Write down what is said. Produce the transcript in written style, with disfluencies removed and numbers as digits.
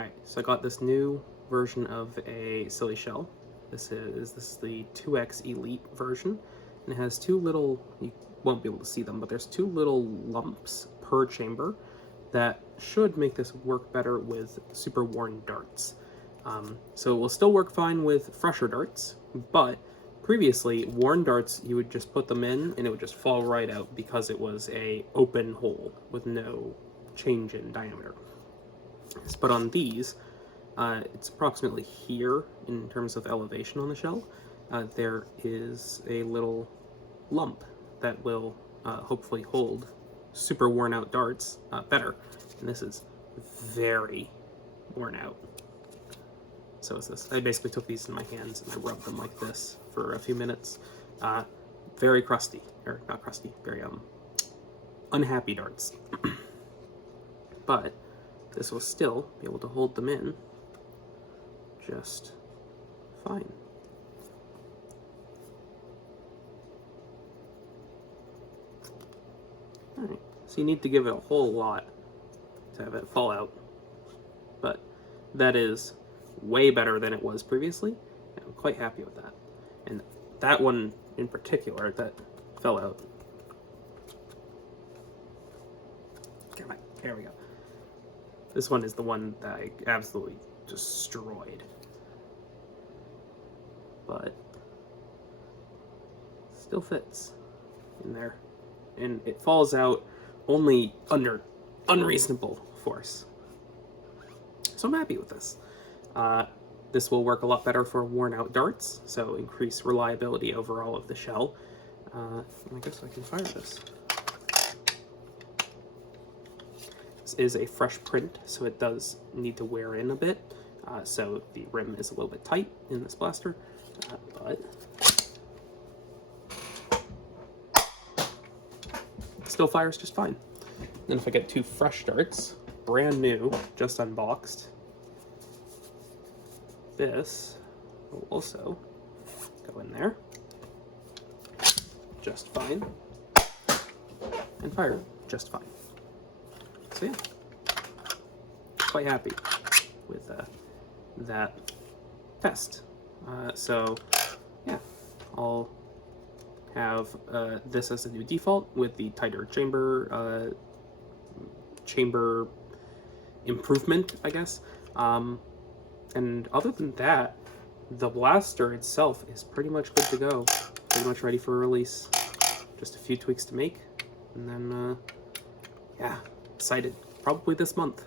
Alright, so I got this new version of a silly shell. This is the 2X Elite version, and it has two little, you won't be able to see them, but there's two little lumps per chamber that should make this work better with super worn darts. So it will still work fine with fresher darts, but previously, worn darts, you would just put them in and it would just fall right out because it was a open hole with no change in diameter. But on these, it's approximately here in terms of elevation on the shell. There is a little lump that will hopefully hold super worn out darts better. And this is very worn out. So is this. I basically took these in my hands and I rubbed them like this for a few minutes. Very crusty, or not crusty, very unhappy darts. But this will still be able to hold them in just fine. Alright, so you need to give it a whole lot to have it fall out, but that is way better than it was previously, and I'm quite happy with that. And that one in particular that fell out. There we go. This one is the one that I absolutely destroyed. But still fits in there. And it falls out only under unreasonable force. So I'm happy with this. This will work a lot better for worn out darts, so increase reliability overall of the shell. I guess I can fire this. This is a fresh print, so it does need to wear in a bit. So the rim is a little bit tight in this blaster, but it still fires just fine. Then if I get two fresh darts, brand new, just unboxed, this will also go in there just fine and fire just fine. So yeah, quite happy with that test. So yeah, I'll have this as a new default with the tighter chamber improvement, I guess. And other than that, the blaster itself is pretty much good to go. Pretty much ready for release. Just a few tweaks to make, and then yeah, excited. Probably this month.